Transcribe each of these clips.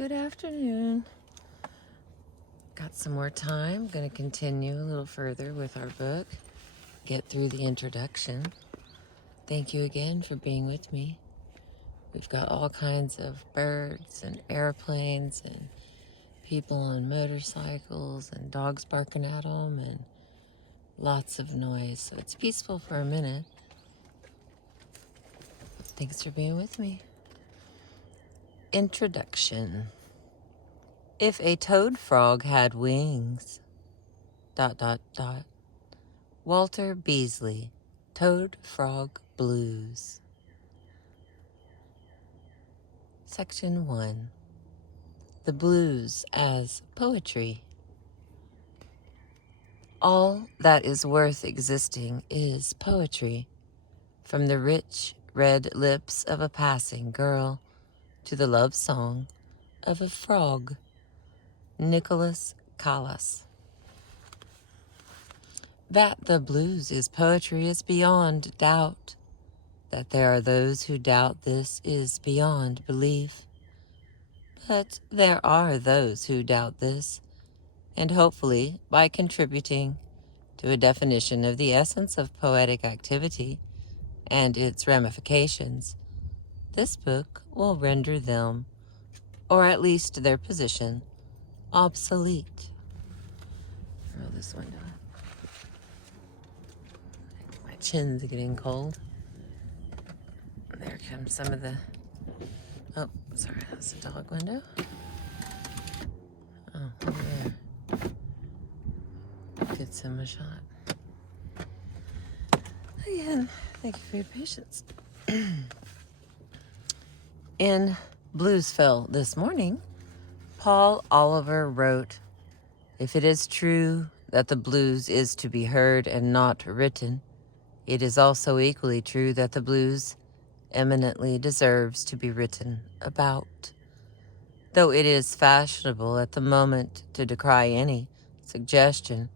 Good afternoon. Got some more time. Going to continue a little further with our book. Get through the introduction. Thank you again for being with me. We've got all kinds of birds and airplanes and people on motorcycles and dogs barking at them and lots of noise. So it's peaceful for a minute. Thanks for being with me. Introduction. If a toad frog had wings... ... Walter Beasley, Toad Frog Blues. Section 1. The Blues as Poetry. All that is worth existing is poetry, from the rich red lips of a passing girl to the love song of a frog. Nicholas Callas. That the blues is poetry is beyond doubt. That there are those who doubt this is beyond belief. But there are those who doubt this, and hopefully, by contributing to a definition of the essence of poetic activity and its ramifications, this book will render them, or at least their position, obsolete. Roll this window. My chin's getting cold. There comes some of the... Oh, sorry, that's the dog window. Oh, over there. Gets him a shot. Again, thank you for your patience. In Bluesville this morning, Paul Oliver wrote, "If it is true that the blues is to be heard and not written, it is also equally true that the blues eminently deserves to be written about. Though it is fashionable at the moment to decry any suggestion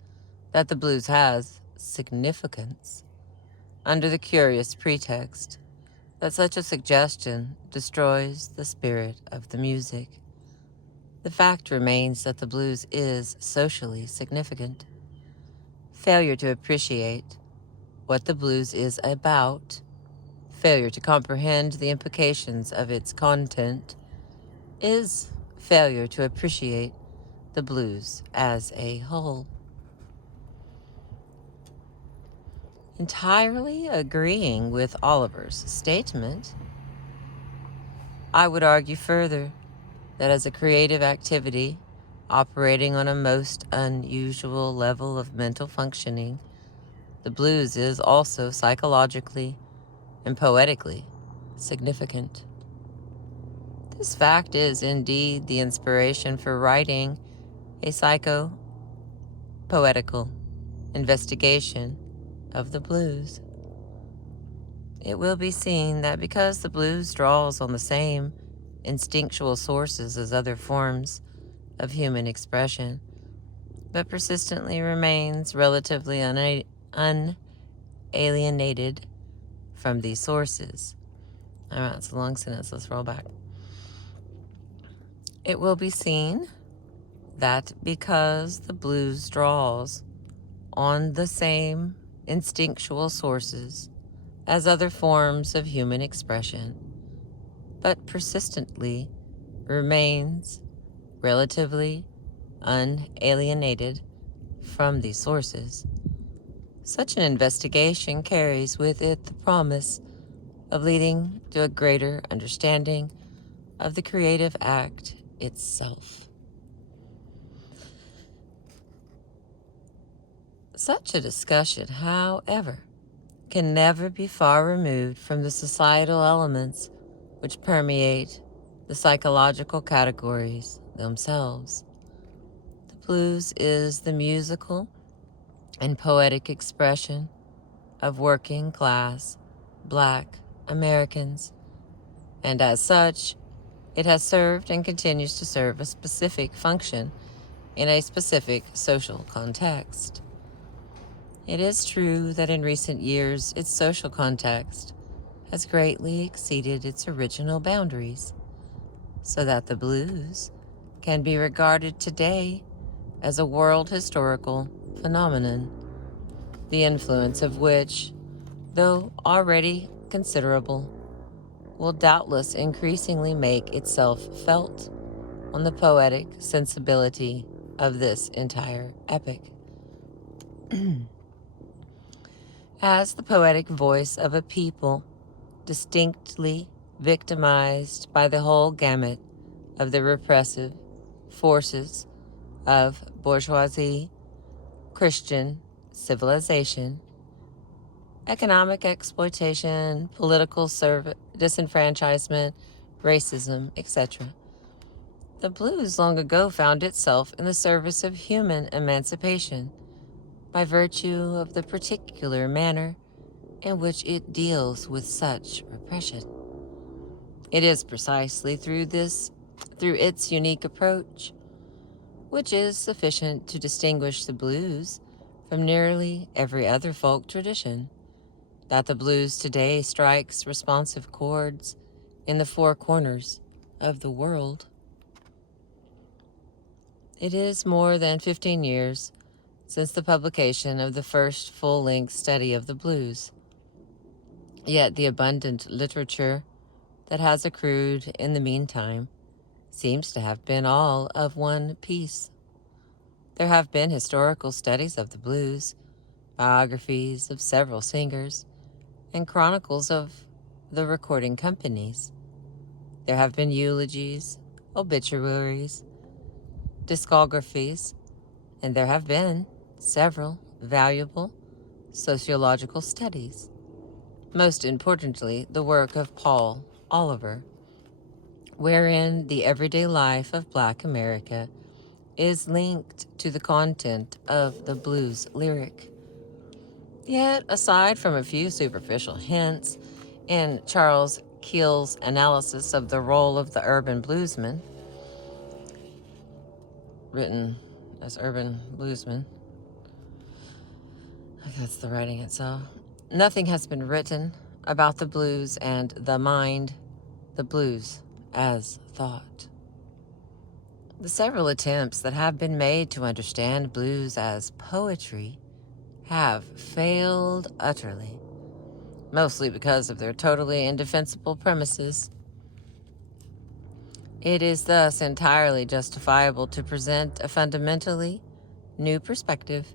that the blues has significance, under the curious pretext that such a suggestion destroys the spirit of the music, the fact remains that the blues is socially significant. Failure to appreciate what the blues is about, failure to comprehend the implications of its content, is failure to appreciate the blues as a whole." Entirely agreeing with Oliver's statement, I would argue further that as a creative activity operating on a most unusual level of mental functioning, the blues is also psychologically and poetically significant. This fact is indeed the inspiration for writing a psycho-poetical investigation of the blues. It will be seen that because the blues draws on the same instinctual sources as other forms of human expression, but persistently remains relatively unalienated from these sources. All right, it's a long sentence. Let's roll back. It will be seen that because the blues draws on the same instinctual sources as other forms of human expression, but persistently remains relatively unalienated from these sources, such an investigation carries with it the promise of leading to a greater understanding of the creative act itself. Such a discussion, however, can never be far removed from the societal elements which permeate the psychological categories themselves. The blues is the musical and poetic expression of working class Black Americans, and as such, it has served and continues to serve a specific function in a specific social context. It is true that in recent years its social context has greatly exceeded its original boundaries. so that the blues can be regarded today as a world historical phenomenon, the influence of which, though already considerable, will doubtless increasingly make itself felt on the poetic sensibility of this entire epic. As the poetic voice of a people distinctly victimized by the whole gamut of the repressive forces of bourgeoisie, Christian civilization, economic exploitation, political disenfranchisement, racism, etc. The blues long ago found itself in the service of human emancipation by virtue of the particular manner in which it deals with such repression. It is precisely through its unique approach, which is sufficient to distinguish the blues from nearly every other folk tradition, that the blues today strikes responsive chords in the four corners of the world. It is more than 15 years since the publication of the first full-length study of the blues. Yet the abundant literature that has accrued in the meantime seems to have been all of one piece. There have been historical studies of the blues, biographies of several singers, and chronicles of the recording companies. There have been eulogies, obituaries, discographies, and there have been several valuable sociological studies. Most importantly, the work of Paul Oliver, wherein the everyday life of Black America is linked to the content of the blues lyric. Yet, aside from a few superficial hints in Charles Keel's analysis of the role of the urban bluesman, written as urban bluesman, that's the writing itself, nothing has been written about the blues and the mind, the blues as thought. The several attempts that have been made to understand blues as poetry have failed utterly, mostly because of their totally indefensible premises. It is thus entirely justifiable to present a fundamentally new perspective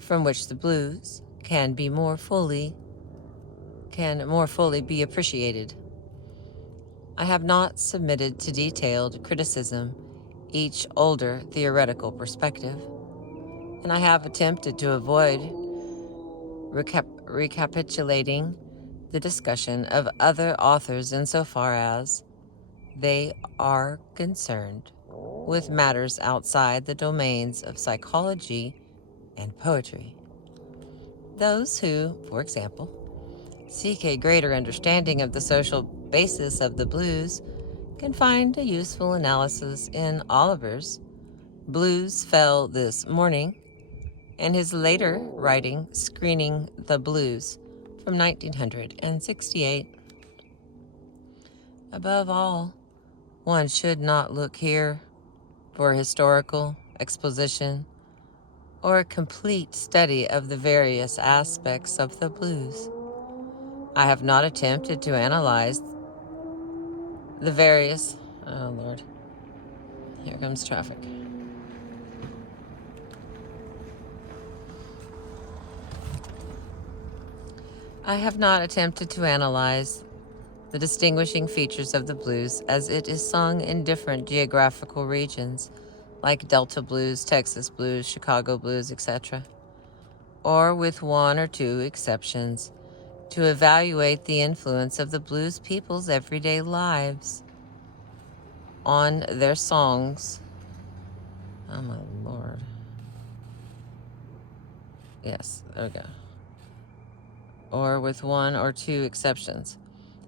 from which the blues can more fully be appreciated. I have not submitted to detailed criticism each older theoretical perspective, and I have attempted to avoid recapitulating the discussion of other authors insofar as they are concerned with matters outside the domains of psychology and poetry. Those who, for example, seek a greater understanding of the social basis of the blues can find a useful analysis in Oliver's Blues Fell This Morning and his later writing Screening the Blues from 1968. Above all, one should not look here for a historical exposition or a complete study of the various aspects of the blues. I have not attempted to analyze the various... Oh, Lord. Here comes traffic. I have not attempted to analyze the distinguishing features of the blues as it is sung in different geographical regions, like Delta blues, Texas blues, Chicago blues, etc., or with one or two exceptions, to evaluate the influence of the blues people's everyday lives on their songs. Oh my Lord. Yes, there we go. Or with one or two exceptions,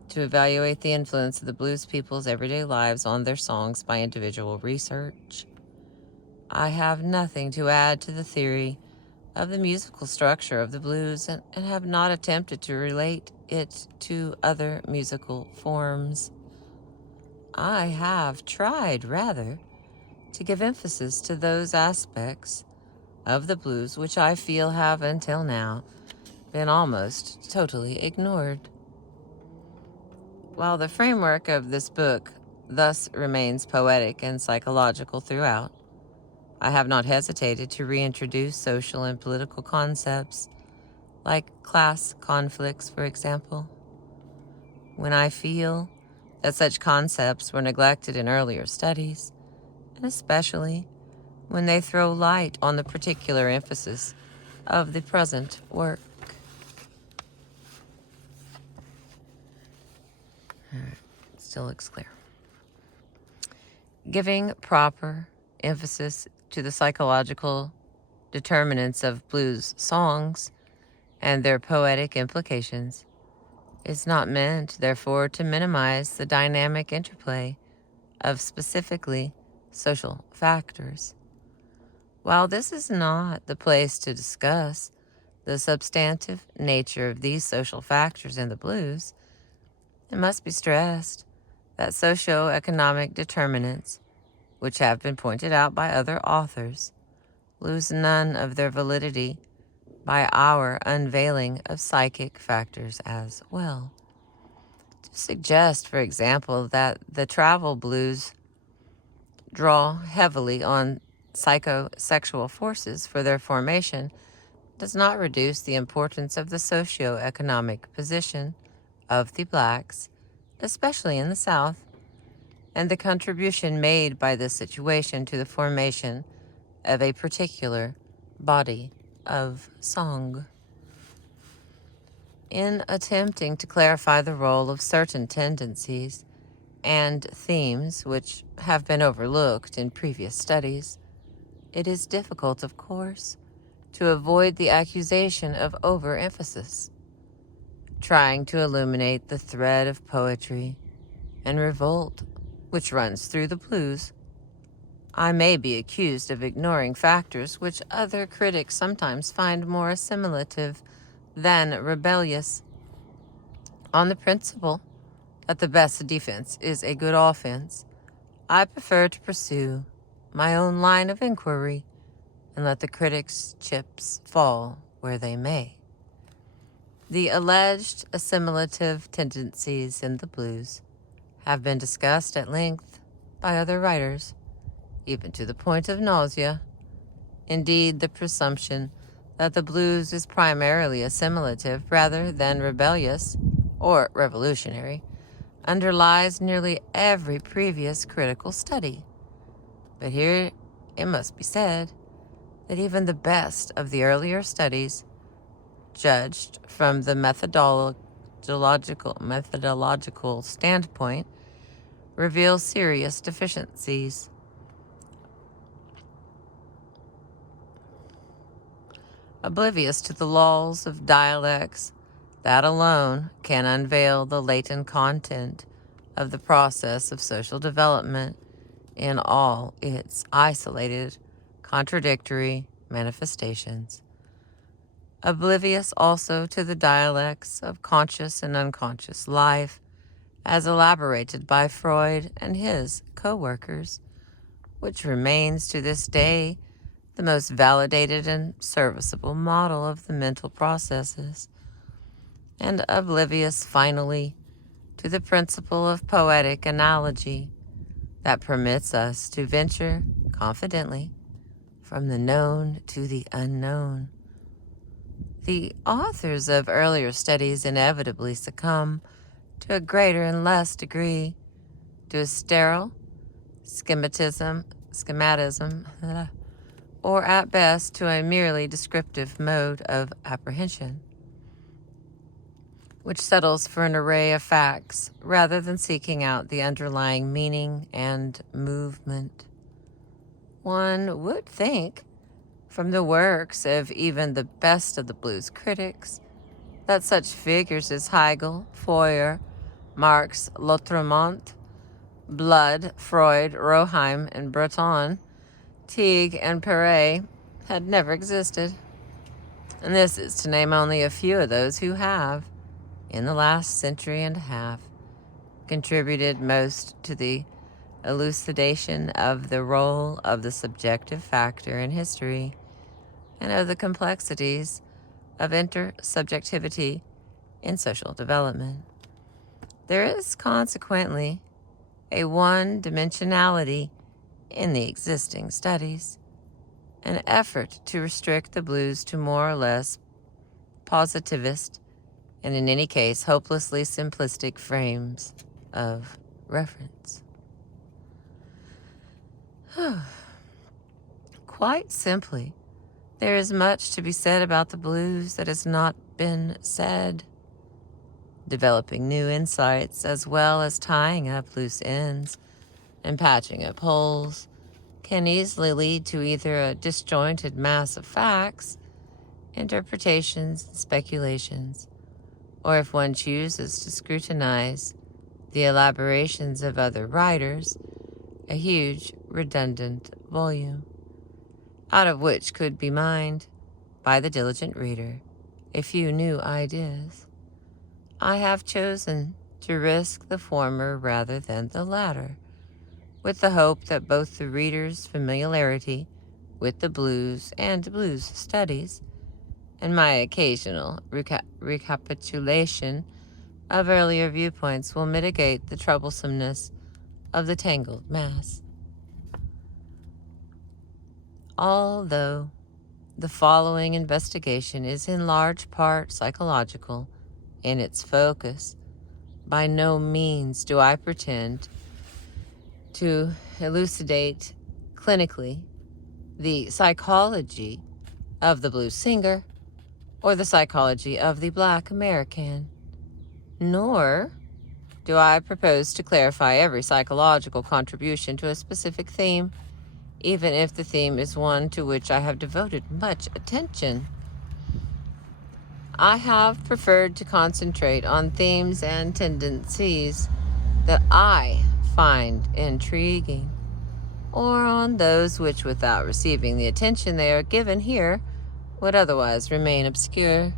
to evaluate the influence of the blues people's everyday lives on their songs by individual research. I have nothing to add to the theory of the musical structure of the blues and have not attempted to relate it to other musical forms. I have tried, rather, to give emphasis to those aspects of the blues which I feel have, until now, been almost totally ignored. While the framework of this book thus remains poetic and psychological throughout, I have not hesitated to reintroduce social and political concepts, like class conflicts, for example, when I feel that such concepts were neglected in earlier studies, and especially when they throw light on the particular emphasis of the present work. Still looks clear. Giving proper emphasis to the psychological determinants of blues songs and their poetic implications is not meant, therefore, to minimize the dynamic interplay of specifically social factors. While this is not the place to discuss the substantive nature of these social factors in the blues, it must be stressed that socio-economic determinants, which have been pointed out by other authors, lose none of their validity by our unveiling of psychic factors as well. To suggest, for example, that the travel blues draw heavily on psychosexual forces for their formation does not reduce the importance of the socio-economic position of the blacks, especially in the South, and the contribution made by this situation to the formation of a particular body of song. In attempting to clarify the role of certain tendencies and themes which have been overlooked in previous studies, it is difficult, of course, to avoid the accusation of overemphasis. Trying to illuminate the thread of poetry and revolt which runs through the blues, I may be accused of ignoring factors which other critics sometimes find more assimilative than rebellious. On the principle that the best defense is a good offense, I prefer to pursue my own line of inquiry and let the critics' chips fall where they may. The alleged assimilative tendencies in the blues have been discussed at length by other writers, even to the point of nausea. Indeed, the presumption that the blues is primarily assimilative rather than rebellious or revolutionary underlies nearly every previous critical study. But here it must be said that even the best of the earlier studies, judged from the methodological standpoint, reveal serious deficiencies. Oblivious to the laws of dialects that alone can unveil the latent content of the process of social development in all its isolated, contradictory manifestations. Oblivious also to the dialects of conscious and unconscious life as elaborated by Freud and his co-workers, which remains to this day the most validated and serviceable model of the mental processes, and oblivious, finally, to the principle of poetic analogy that permits us to venture confidently from the known to the unknown. The authors of earlier studies inevitably succumb to a greater and less degree to a sterile schematism, or at best to a merely descriptive mode of apprehension, which settles for an array of facts rather than seeking out the underlying meaning and movement. One would think, from the works of even the best of the blues critics, that such figures as Hegel, Fourier, Marx, Lautréamont, Blood, Freud, Roheim, and Breton, Teague, and Perret had never existed. And this is to name only a few of those who have, in the last century and a half, contributed most to the elucidation of the role of the subjective factor in history and of the complexities of intersubjectivity in social development. There is consequently a one-dimensionality in the existing studies, an effort to restrict the blues to more or less positivist and in any case hopelessly simplistic frames of reference. Quite simply, there is much to be said about the blues that has not been said. Developing new insights as well as tying up loose ends and patching up holes can easily lead to either a disjointed mass of facts, interpretations, and speculations, or if one chooses to scrutinize the elaborations of other writers, a huge, redundant volume, out of which could be mined, by the diligent reader, a few new ideas. I have chosen to risk the former rather than the latter, with the hope that both the reader's familiarity with the blues and blues studies, and my occasional recapitulation of earlier viewpoints will mitigate the troublesomeness of the tangled mass. Although the following investigation is in large part psychological in its focus, by no means do I pretend to elucidate clinically the psychology of the blues singer or the psychology of the Black American, nor do I propose to clarify every psychological contribution to a specific theme, even if the theme is one to which I have devoted much attention. I have preferred to concentrate on themes and tendencies that I find intriguing, or on those which, without receiving the attention they are given here, would otherwise remain obscure.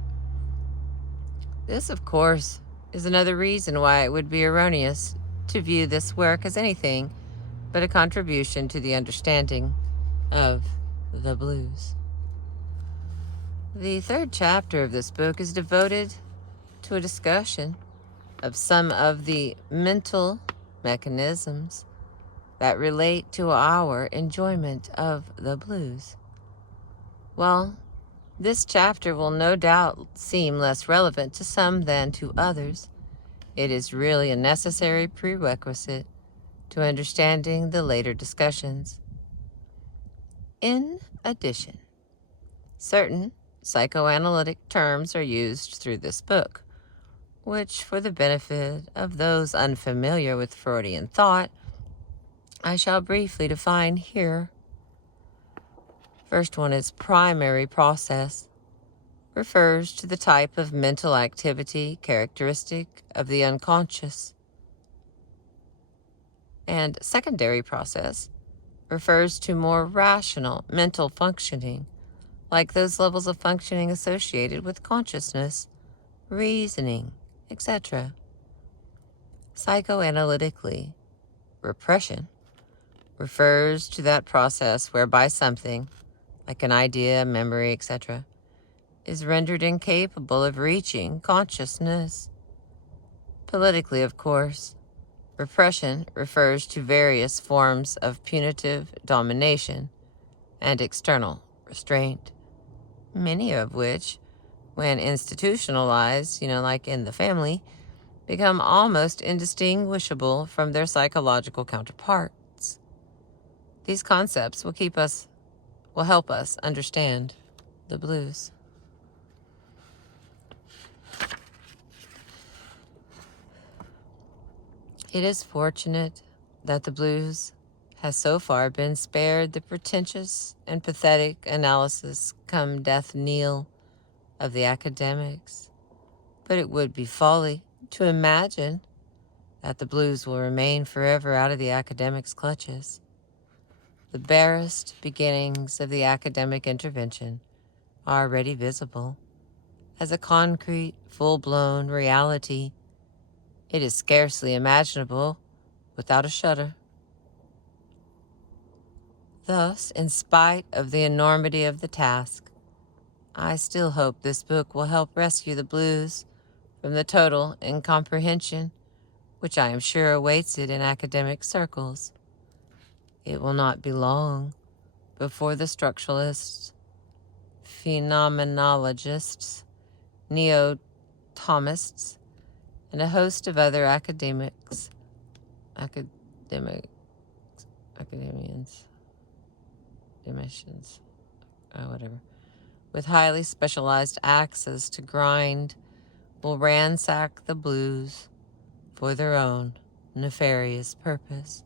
This, of course, is another reason why it would be erroneous to view this work as anything but a contribution to the understanding of the blues. The third chapter of this book is devoted to a discussion of some of the mental mechanisms that relate to our enjoyment of the blues. Well, this chapter will no doubt seem less relevant to some than to others. It is really a necessary prerequisite to understanding the later discussions. In addition, certain psychoanalytic terms are used through this book, which, for the benefit of those unfamiliar with Freudian thought, I shall briefly define here. First one is primary process. Refers to the type of mental activity characteristic of the unconscious. And secondary process refers to more rational mental functioning, like those levels of functioning associated with consciousness, reasoning, etc. Psychoanalytically, repression refers to that process whereby something, like an idea, memory, etc., is rendered incapable of reaching consciousness. Politically, of course, repression refers to various forms of punitive domination and external restraint, many of which, when institutionalized, like in the family, become almost indistinguishable from their psychological counterparts. These concepts will help us understand the blues. It is fortunate that the blues has so far been spared the pretentious and pathetic analysis come death knell of the academics, but it would be folly to imagine that the blues will remain forever out of the academics' clutches. The barest beginnings of the academic intervention are already visible as a concrete, full-blown reality It is scarcely imaginable without a shudder. Thus, in spite of the enormity of the task, I still hope this book will help rescue the blues from the total incomprehension which I am sure awaits it in academic circles. It will not be long before the structuralists, phenomenologists, neo-Thomists, and a host of other academians, whatever, with highly specialized axes to grind, will ransack the blues for their own nefarious purpose,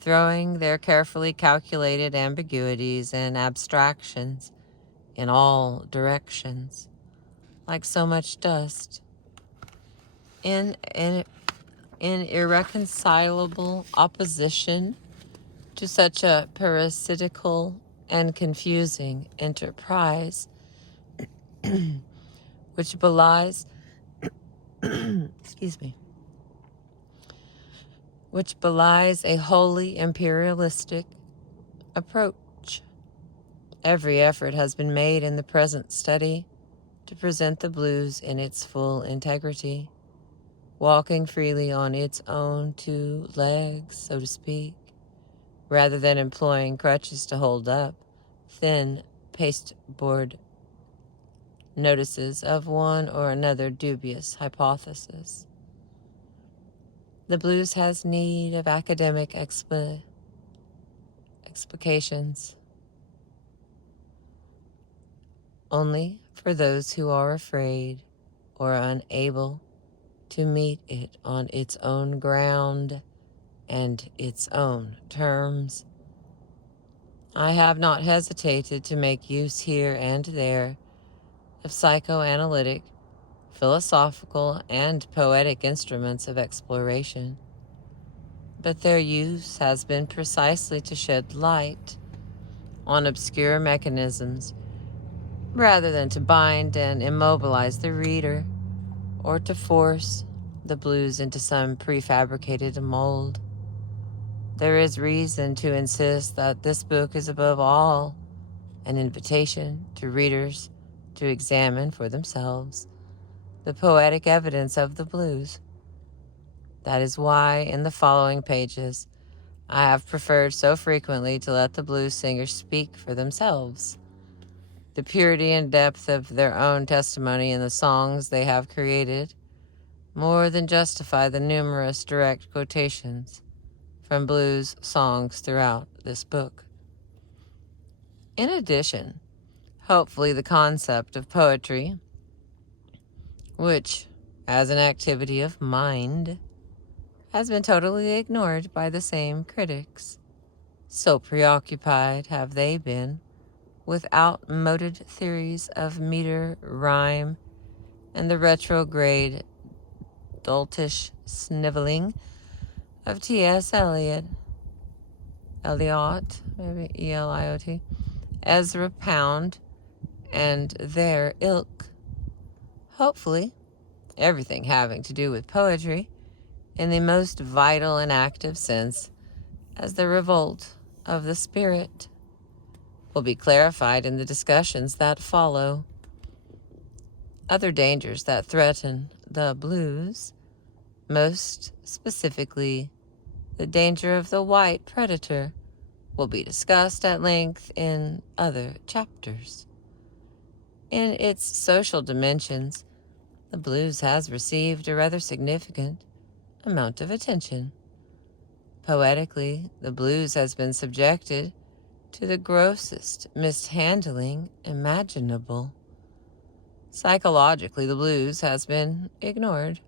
throwing their carefully calculated ambiguities and abstractions in all directions, like so much dust, in irreconcilable opposition to such a parasitical and confusing enterprise, which belies which belies a wholly imperialistic approach. Every effort has been made in the present study to present the blues in its full integrity, walking freely on its own two legs, so to speak, rather than employing crutches to hold up thin pasteboard notices of one or another dubious hypothesis. The blues has need of academic explications only for those who are afraid or unable to meet it on its own ground and its own terms. I have not hesitated to make use here and there of psychoanalytic, philosophical, and poetic instruments of exploration, but their use has been precisely to shed light on obscure mechanisms rather than to bind and immobilize the reader or to force the blues into some prefabricated mold. There is reason to insist that this book is above all an invitation to readers to examine for themselves the poetic evidence of the blues. That is why in the following pages I have preferred so frequently to let the blues singers speak for themselves. The purity and depth of their own testimony in the songs they have created more than justify the numerous direct quotations from blues songs throughout this book. In addition, hopefully the concept of poetry, which, as an activity of mind, has been totally ignored by the same critics. So preoccupied have they been with outmoded theories of meter, rhyme, and the retrograde, doltish sniveling of T.S. Eliot, maybe E-L-I-O-T, Ezra Pound, and their ilk. Hopefully, everything having to do with poetry, in the most vital and active sense, as the revolt of the spirit, will be clarified in the discussions that follow. Other dangers that threaten the blues, most specifically the danger of the white predator, will be discussed at length in other chapters. In its social dimensions, the blues has received a rather significant amount of attention. Poetically, the blues has been subjected to the grossest mishandling imaginable. Psychologically, the blues has been ignored.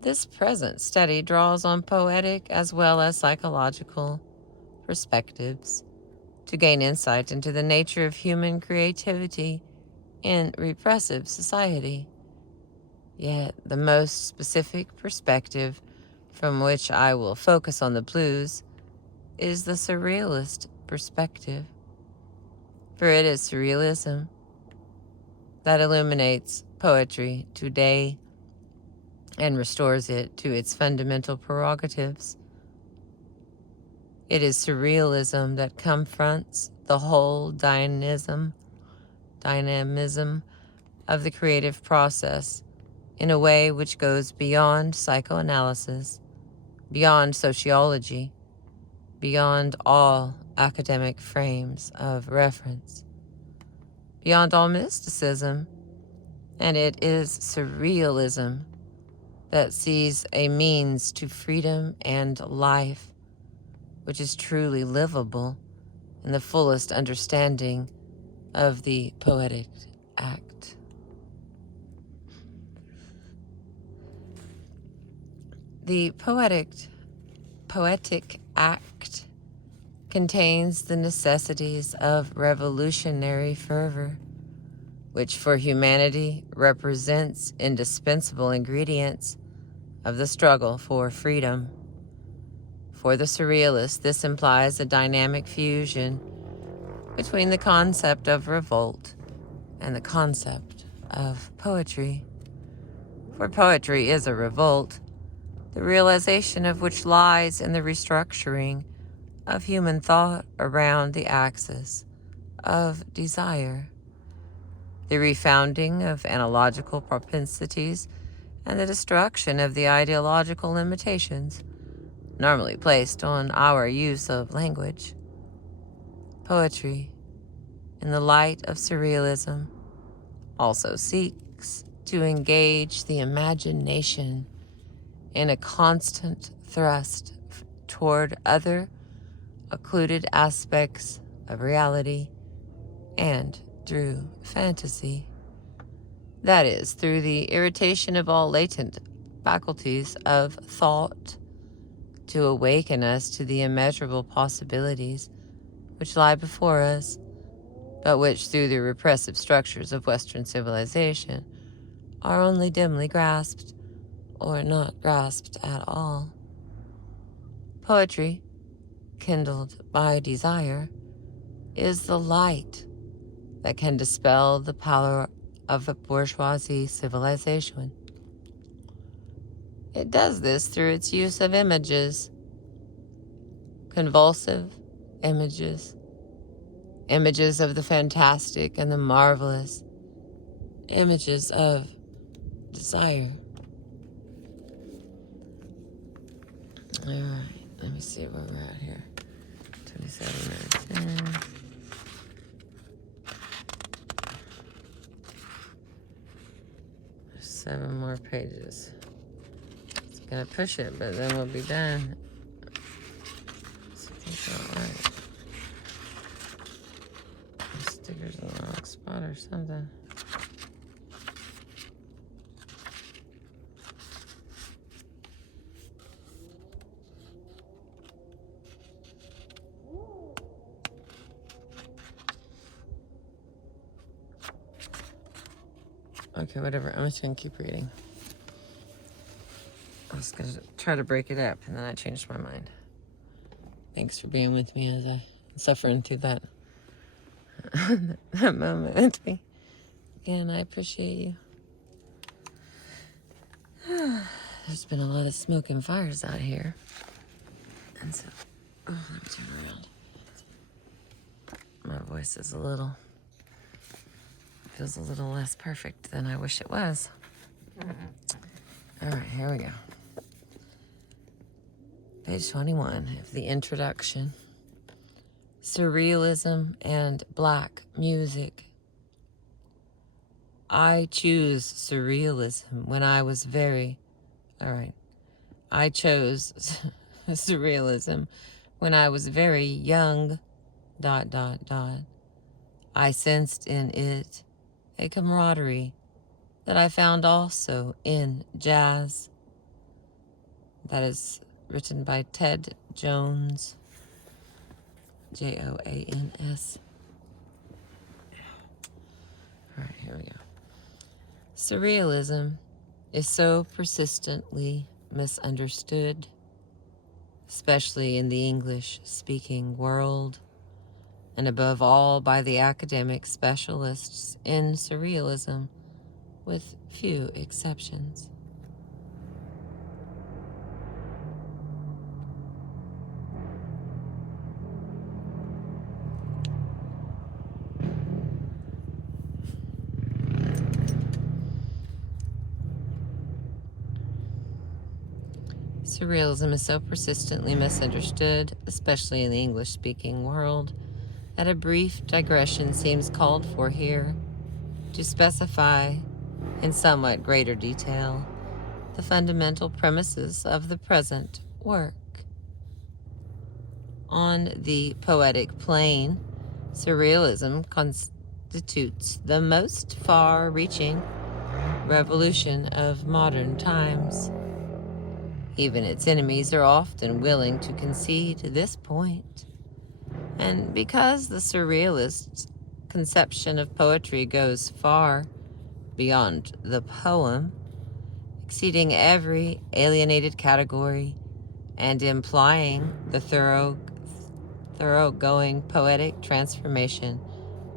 This present study draws on poetic as well as psychological perspectives to gain insight into the nature of human creativity in repressive society. Yet the most specific perspective from which I will focus on the blues is the surrealist perspective. For it is surrealism that illuminates poetry today and restores it to its fundamental prerogatives. It is surrealism that confronts the whole dynamism of the creative process in a way which goes beyond psychoanalysis, beyond sociology, beyond all academic frames of reference, beyond all mysticism, and it is surrealism that sees a means to freedom and life which is truly livable in the fullest understanding of the poetic act. The poetic act contains the necessities of revolutionary fervor, which for humanity represents indispensable ingredients of the struggle for freedom. For the surrealist, this implies a dynamic fusion between the concept of revolt and the concept of poetry. For poetry is a revolt, the realization of which lies in the restructuring of human thought around the axis of desire, the refounding of analogical propensities, and the destruction of the ideological limitations normally placed on our use of language. Poetry, in the light of surrealism, also seeks to engage the imagination in a constant thrust toward other occluded aspects of reality and through fantasy. That is, through the irritation of all latent faculties of thought, to awaken us to the immeasurable possibilities which lie before us, but which, through the repressive structures of Western civilization, are only dimly grasped, or not grasped at all. Poetry, kindled by desire, is the light that can dispel the pallor of a bourgeoisie civilization. It does this through its use of images, convulsive images, images of the fantastic and the marvelous, images of desire. All right, let me see where we're at here. 27 minutes in. There's 7 more pages. It's gonna push it, but then we'll be done. Something's not right. The sticker's in the wrong spot or something. Okay, whatever. I'm just gonna keep reading. I was gonna try to break it up, and then I changed my mind. Thanks for being with me as I'm suffering through that that moment with me. Again, I appreciate you. There's been a lot of smoke and fires out here, and so let me turn around. My voice is feels a little less perfect than I wish it was. All right, here we go. Page 21 of the introduction. Surrealism and black music. I chose surrealism when I was I chose surrealism when I was very young, ... I sensed in it a camaraderie that I found also in jazz. That is written by Ted Jones, Joans. All right, here we go. Surrealism is so persistently misunderstood, especially in the English-speaking world, and above all by the academic specialists in surrealism, with few exceptions. Surrealism is so persistently misunderstood, especially in the English-speaking world, that a brief digression seems called for here to specify in somewhat greater detail the fundamental premises of the present work. On the poetic plane, surrealism constitutes the most far-reaching revolution of modern times. Even its enemies are often willing to concede this point. And because the surrealist conception of poetry goes far beyond the poem, exceeding every alienated category and implying the thoroughgoing poetic transformation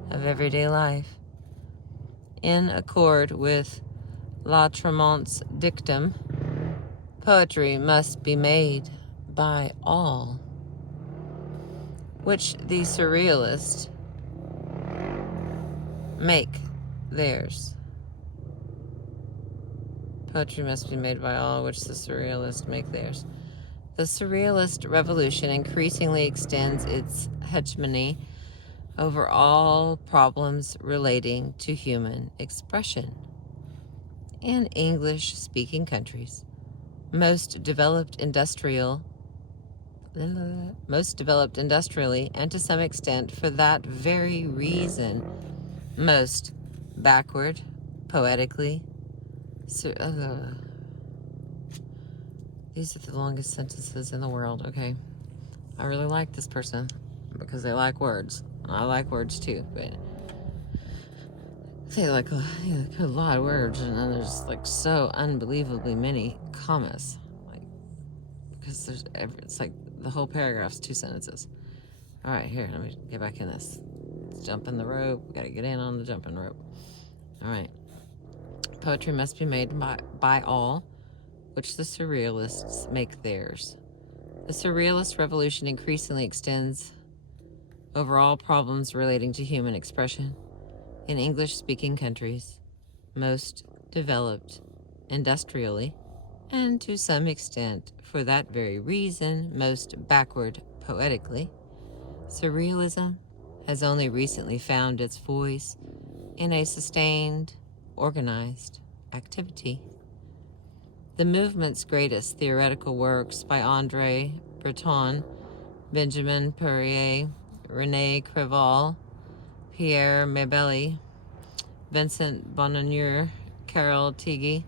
of everyday life. In accord with La Tremont's dictum, poetry must be made by all, which the surrealists make theirs. Poetry must be made by all, which the surrealists make theirs. The surrealist revolution increasingly extends its hegemony over all problems relating to human expression. In English-speaking countries, most developed industrially, and to some extent for that very reason, most backward, poetically. These are the longest sentences in the world. Okay, I really like this person because they like words. I like words too, but they like a lot of words, and then there's like so unbelievably many commas, like because it's like the whole paragraph's 2 sentences. All right, here, let me get back in this. Let's jump in the rope. We gotta get in on the jumping rope. All right. Poetry must be made by all, which the surrealists make theirs. The surrealist revolution increasingly extends over all problems relating to human expression. In English-speaking countries, most developed industrially, and to some extent, for that very reason, most backward poetically, surrealism has only recently found its voice in a sustained, organized activity. The movement's greatest theoretical works by André Breton, Benjamin Poirier, René Creval, Pierre Mabelli, Vincent Bonheur, Karel Tiggy,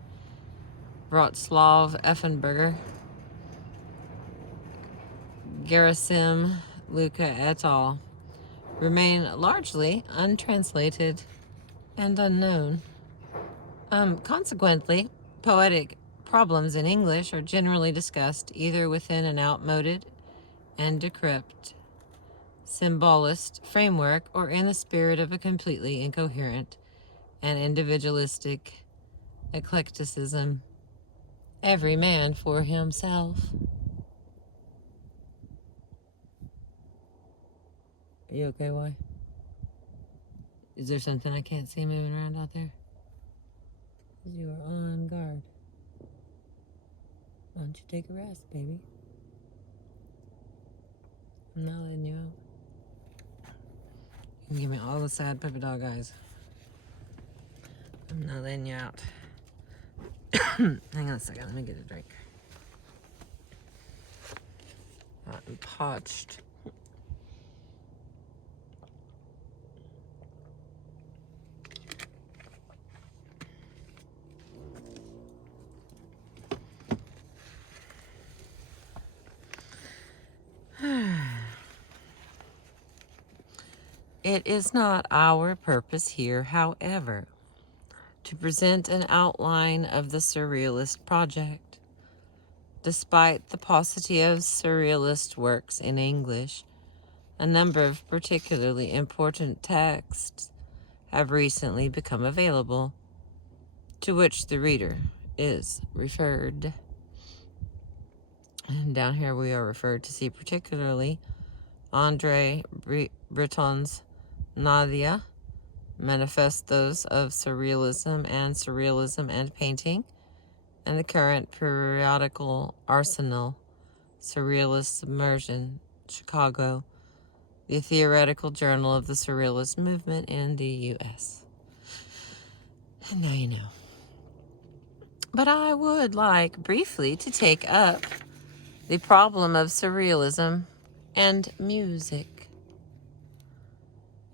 Wroclaw Effenberger, Gerasim Luca et al. Remain largely untranslated and unknown. Consequently, poetic problems in English are generally discussed either within an outmoded and decrepit symbolist framework or in the spirit of a completely incoherent and individualistic eclecticism. Every man for himself. Are you okay, why? Is there something I can't see moving around out there? You are on guard. Why don't you take a rest, baby? I'm not letting you out. You can give me all the sad puppy dog eyes. I'm not letting you out. Hang on a second, let me get a drink. Hot and parched. It is not our purpose here, however, to present an outline of the Surrealist project. Despite the paucity of Surrealist works in English, a number of particularly important texts have recently become available, to which the reader is referred. And down here we are referred to see particularly André Breton's Nadia, Manifestos of Surrealism and Painting, and the current periodical Arsenal, Surrealist Submersion, Chicago, the theoretical journal of the Surrealist movement in the U.S. And now you know. But I would like briefly to take up the problem of surrealism and music,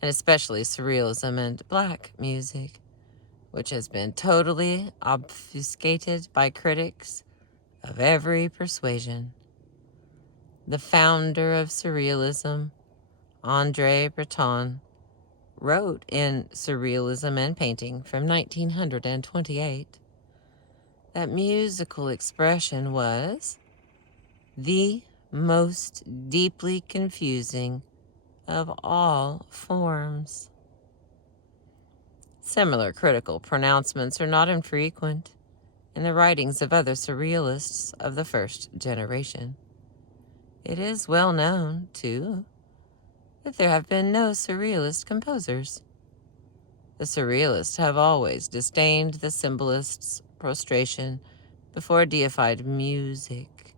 and especially surrealism and black music, which has been totally obfuscated by critics of every persuasion. The founder of surrealism, André Breton, wrote in Surrealism and Painting from 1928 that musical expression was the most deeply confusing of all forms. Similar critical pronouncements are not infrequent in the writings of other surrealists of the first generation. It is well known, too, that there have been no surrealist composers. The surrealists have always disdained the symbolist's prostration before deified music,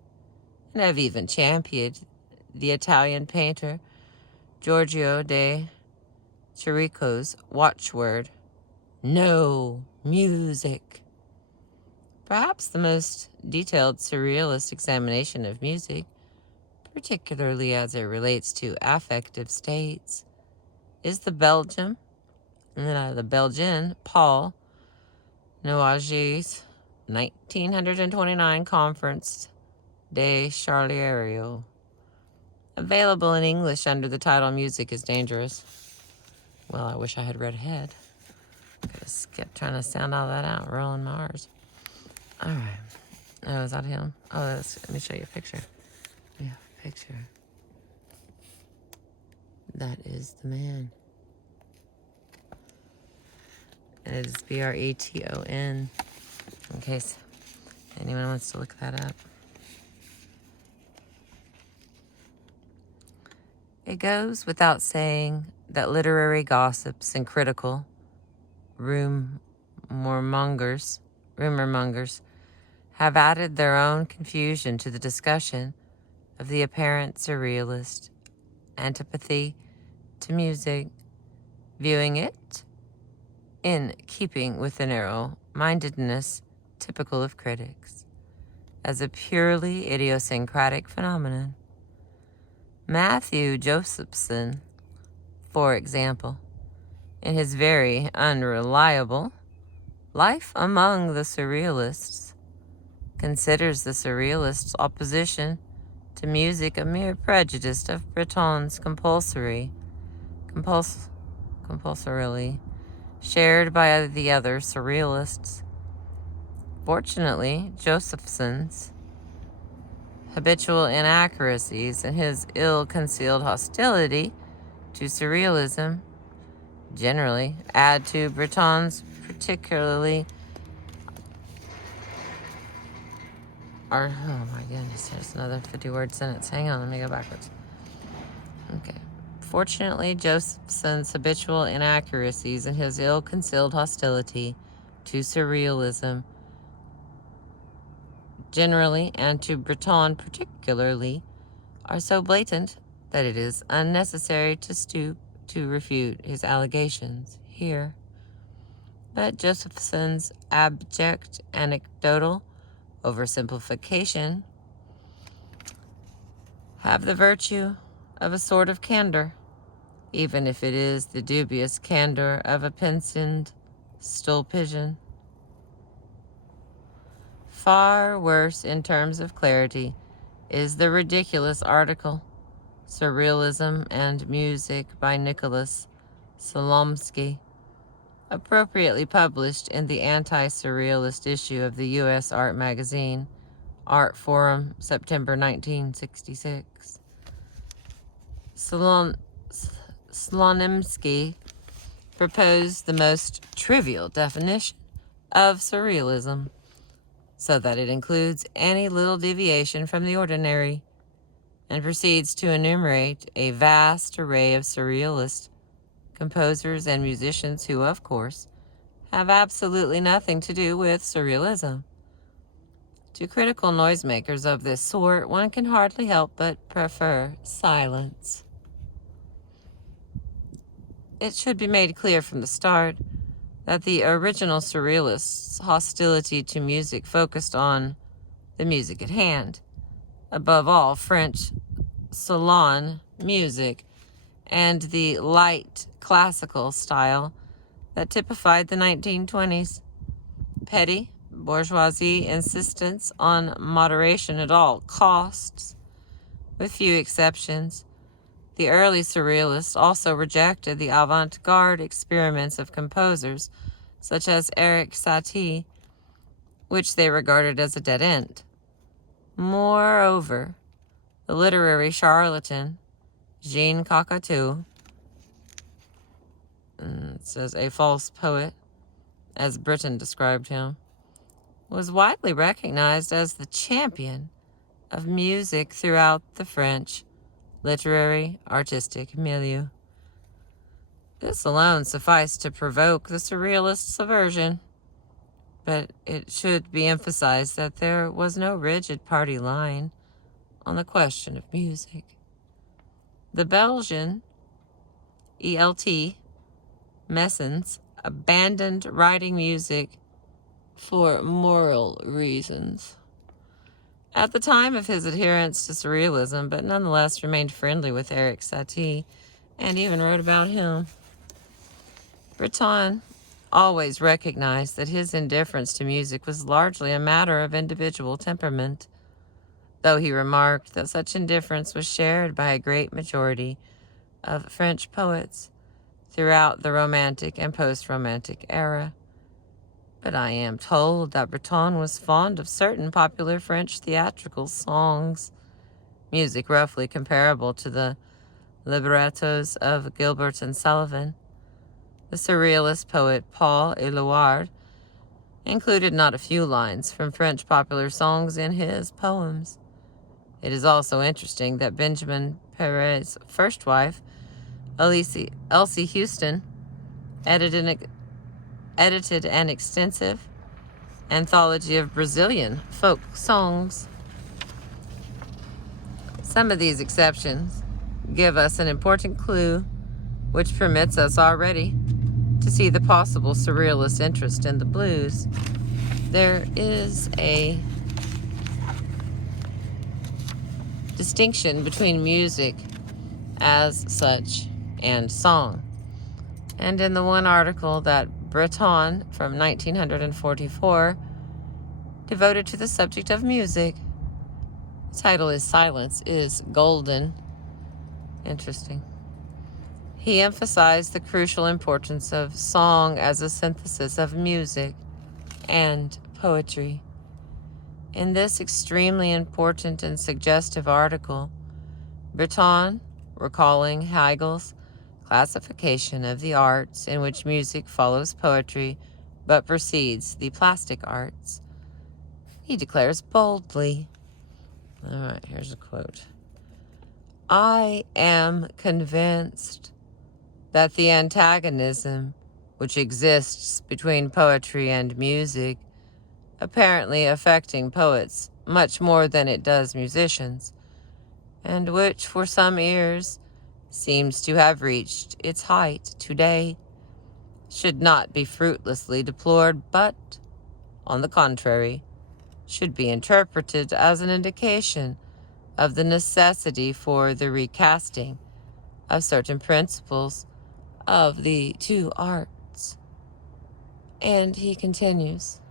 and have even championed the Italian painter Giorgio de Chirico's watchword, "No music." Perhaps the most detailed surrealist examination of music, particularly as it relates to affective states, is the Belgian Paul Nouaget's 1929 Conference de Charlerio, available in English under the title Music is Dangerous. Well, I wish I had read ahead. I just kept trying to sound all that out, rolling my R's. All right. Oh, is that him? Oh, let me show you a picture. Yeah, picture. That is the man. And it is Breton, in case anyone wants to look that up. It goes without saying that literary gossips and critical rumor mongers have added their own confusion to the discussion of the apparent surrealist antipathy to music, viewing it, in keeping with the narrow-mindedness typical of critics, as a purely idiosyncratic phenomenon. Matthew Josephson, for example, in his very unreliable Life Among the Surrealists, considers the surrealists' opposition to music a mere prejudice of Breton's compulsorily shared by the other surrealists. Fortunately, Josephson's habitual inaccuracies and his ill-concealed hostility to surrealism generally add to Breton's particularly oh my goodness, there's another 50-word sentence. Hang on, let me go backwards. Okay. Fortunately, Josephson's habitual inaccuracies and his ill-concealed hostility to surrealism generally, and to Breton particularly, are so blatant that it is unnecessary to stoop to refute his allegations here. But Josephson's abject anecdotal oversimplification have the virtue of a sort of candor, even if it is the dubious candor of a pensioned stool pigeon. Far worse in terms of clarity is the ridiculous article, Surrealism and Music by Nicholas Solomsky, appropriately published in the anti-surrealist issue of the U.S. art magazine, Art Forum, September 1966. Slonimsky proposed the most trivial definition of surrealism, so that it includes any little deviation from the ordinary, and proceeds to enumerate a vast array of surrealist composers and musicians who, of course, have absolutely nothing to do with surrealism. To critical noisemakers of this sort, one can hardly help but prefer silence. It should be made clear from the start that the original surrealists' hostility to music focused on the music at hand, above all French salon music and the light classical style that typified the 1920s. Petty bourgeoisie insistence on moderation at all costs, with few exceptions. The early surrealists also rejected the avant-garde experiments of composers such as Erik Satie, which they regarded as a dead end. Moreover, the literary charlatan Jean Cocteau, it says a false poet, as Britain described him, was widely recognized as the champion of music throughout the French literary artistic milieu. This alone sufficed to provoke the surrealists' aversion, but it should be emphasized that there was no rigid party line on the question of music. The Belgian ELT Messens abandoned writing music for moral reasons at the time of his adherence to surrealism, but nonetheless remained friendly with Erik Satie and even wrote about him. Breton always recognized that his indifference to music was largely a matter of individual temperament, though he remarked that such indifference was shared by a great majority of French poets throughout the Romantic and post-Romantic era. But I am told that Breton was fond of certain popular French theatrical songs, music roughly comparable to the librettos of Gilbert and Sullivan. The surrealist poet Paul Éluard included not a few lines from French popular songs in his poems. It is also interesting that Benjamin Péret's first wife, Elsie Houston, edited an extensive anthology of Brazilian folk songs. Some of these exceptions give us an important clue, which permits us already to see the possible surrealist interest in the blues. There is a distinction between music as such and song. And in the one article that Breton from 1944 devoted to the subject of music, the title is Silence is Golden. Interesting. He emphasized the crucial importance of song as a synthesis of music and poetry. In this extremely important and suggestive article, Breton, recalling Hegel's classification of the arts in which music follows poetry but precedes the plastic arts, he declares boldly, all right, here's a quote, "I am convinced that the antagonism which exists between poetry and music, apparently affecting poets much more than it does musicians, and which for some years seems to have reached its height today, should not be fruitlessly deplored, but, on the contrary, should be interpreted as an indication of the necessity for the recasting of certain principles of the two arts." And he continues,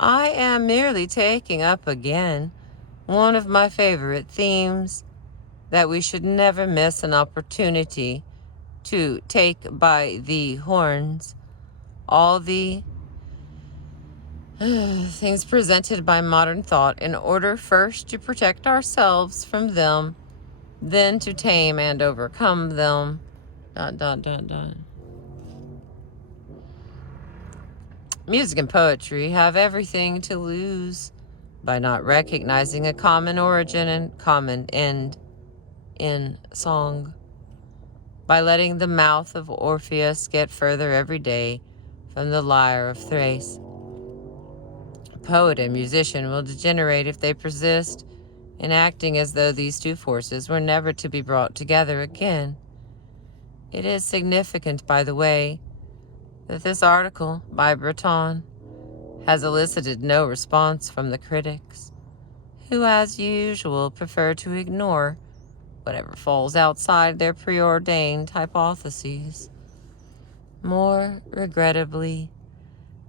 "I am merely taking up again one of my favorite themes, that we should never miss an opportunity to take by the horns all the things presented by modern thought in order first to protect ourselves from them, then to tame and overcome them. ... Music and poetry have everything to lose by not recognizing a common origin and common end in song, by letting the mouth of Orpheus get further every day from the lyre of Thrace. poet and musician will degenerate if they persist in acting as though these two forces were never to be brought together again. It is significant, by the way, that this article by Breton has elicited no response from the critics, who as usual prefer to ignore whatever falls outside their preordained hypotheses. More regrettably,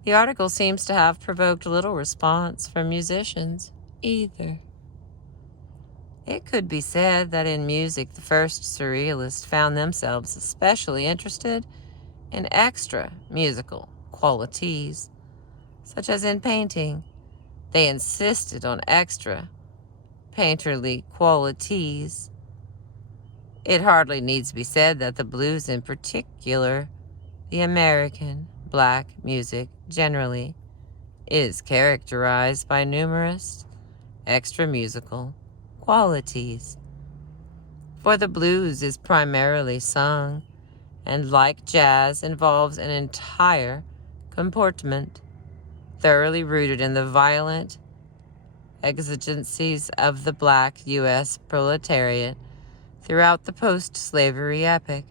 the article seems to have provoked little response from musicians either. It could be said that in music the first surrealists found themselves especially interested in extra musical qualities, such as in painting. They insisted on extra painterly qualities. It hardly needs to be said that the blues in particular, the American black music generally, is characterized by numerous extra musical qualities. For the blues is primarily sung, and like jazz involves an entire comportment, thoroughly rooted in the violent exigencies of the black U.S. proletariat throughout the post-slavery epoch,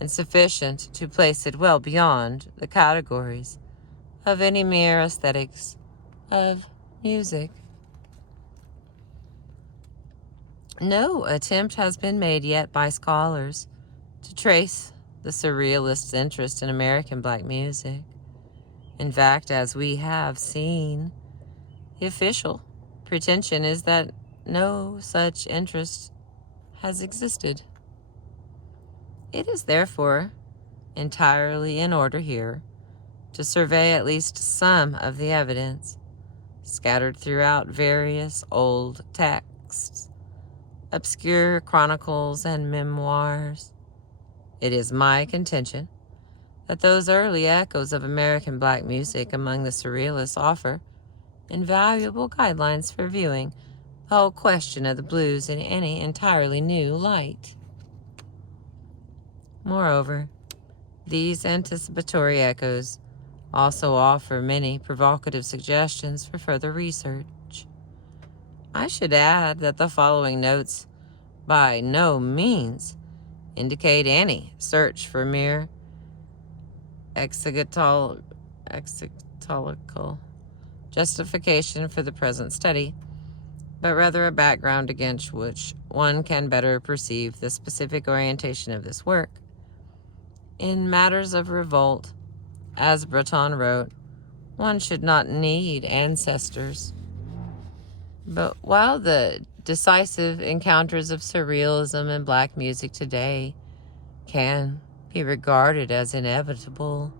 and sufficient to place it well beyond the categories of any mere aesthetics of music. No attempt has been made yet by scholars to trace the surrealists' interest in American black music. In fact, as we have seen, the official pretension is that no such interest has existed. It is therefore entirely in order here to survey at least some of the evidence scattered throughout various old texts, obscure chronicles, and memoirs. It is my contention that those early echoes of American black music among the surrealists offer invaluable guidelines for viewing the whole question of the blues in any entirely new light. Moreover, these anticipatory echoes also offer many provocative suggestions for further research. I should add that the following notes by no means indicate any search for mere exegetical justification for the present study, but rather a background against which one can better perceive the specific orientation of this work. In matters of revolt, as Breton wrote, one should not need ancestors. But while the decisive encounters of surrealism and black music today can be regarded as inevitable,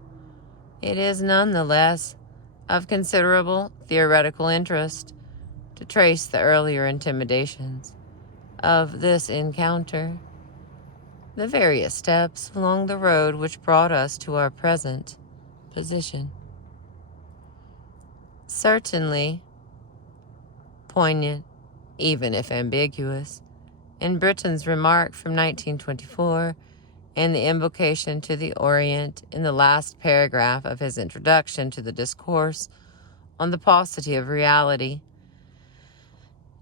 it is nonetheless of considerable theoretical interest to trace the earlier intimidations of this encounter, the various steps along the road which brought us to our present position. Certainly poignant, even if ambiguous, in Britton's remark from 1924 and the invocation to the Orient in the last paragraph of his introduction to the discourse on the paucity of reality,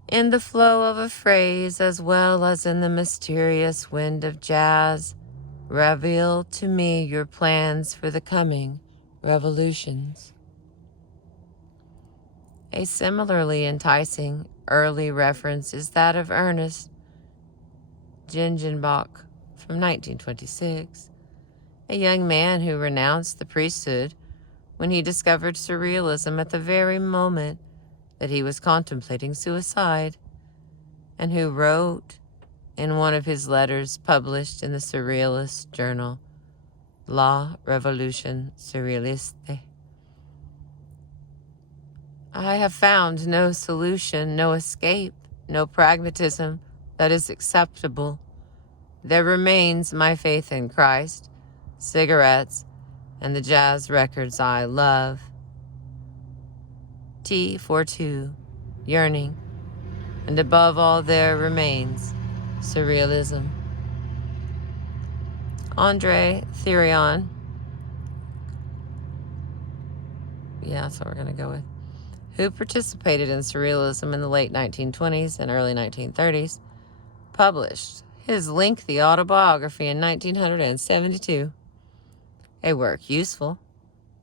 in the flow of a phrase as well as in the mysterious wind of jazz, reveal to me your plans for the coming revolutions. A similarly enticing early reference is that of Ernest Gengenbach from 1926, a young man who renounced the priesthood when he discovered surrealism at the very moment that he was contemplating suicide, and who wrote in one of his letters published in the Surrealist journal, La Révolution Surréaliste, I have found no solution, no escape, no pragmatism that is acceptable. There remains my faith in Christ, cigarettes, and the jazz records I love. T42, yearning, and above all there remains surrealism. Andre Therion, yeah, that's what we're going to go with, who participated in Surrealism in the late 1920s and early 1930s, published his lengthy autobiography in 1972, a work useful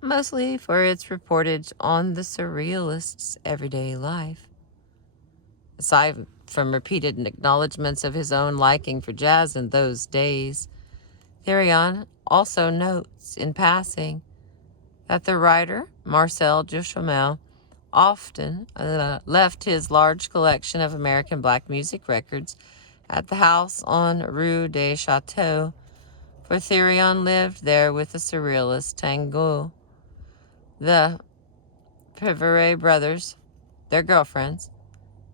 mostly for its reportage on the Surrealist's everyday life. Aside from repeated acknowledgments of his own liking for jazz in those days, Therion also notes in passing that the writer, Marcel Duchamel, often left his large collection of American black music records at the house on Rue des Châteaux, for Therion lived there with the Surrealist Tanguy, the Pivoret brothers, their girlfriends,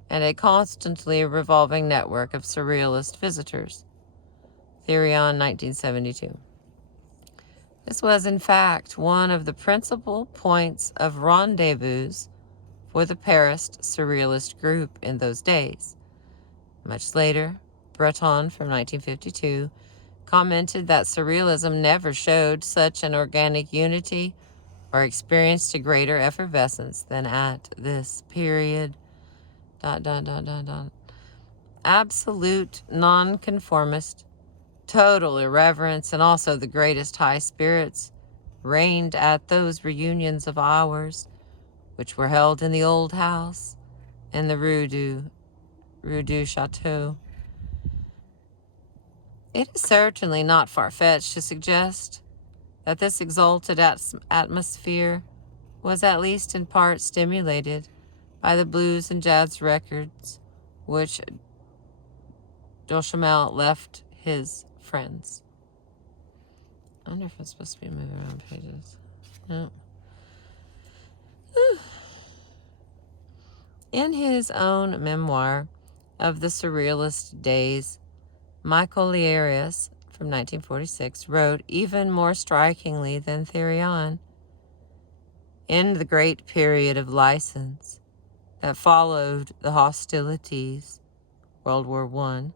and a constantly revolving network of Surrealist visitors. Therion, 1972. This was, in fact, one of the principal points of rendezvous for the Paris Surrealist group in those days. Much later, Breton, from 1952, commented that Surrealism never showed such an organic unity or experienced a greater effervescence than at this period. ... Absolute nonconformist, total irreverence, and also the greatest high spirits reigned at those reunions of ours, which were held in the old house in the Rue du Château. It is certainly not far-fetched to suggest that this exalted atmosphere was at least in part stimulated by the blues and jazz records which Duchamel left his friends. I wonder if it's supposed to be moving around pages. No. In his own memoir of the Surrealist days, Michael Lierius, from 1946, wrote even more strikingly than Therion, in the great period of license that followed the hostilities, World War I,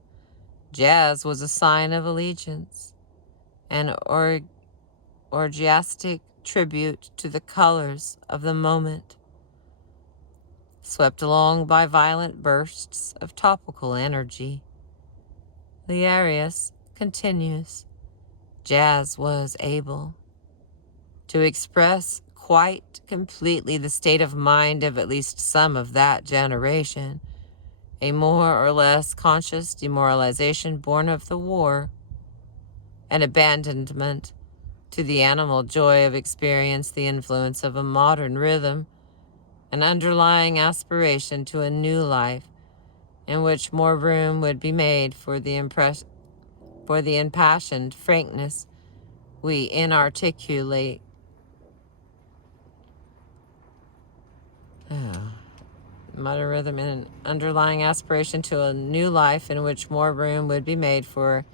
jazz was a sign of allegiance, an orgiastic tribute to the colors of the moment, swept along by violent bursts of topical energy. Lierius continues, jazz was able to express quite completely the state of mind of at least some of that generation, a more or less conscious demoralization born of the war, an abandonment to the animal joy of experience, the influence of a modern rhythm, an underlying aspiration to a new life in which more room would be made for the impassioned frankness we inarticulate. Modern rhythm and an underlying aspiration to a new life in which more room would be made for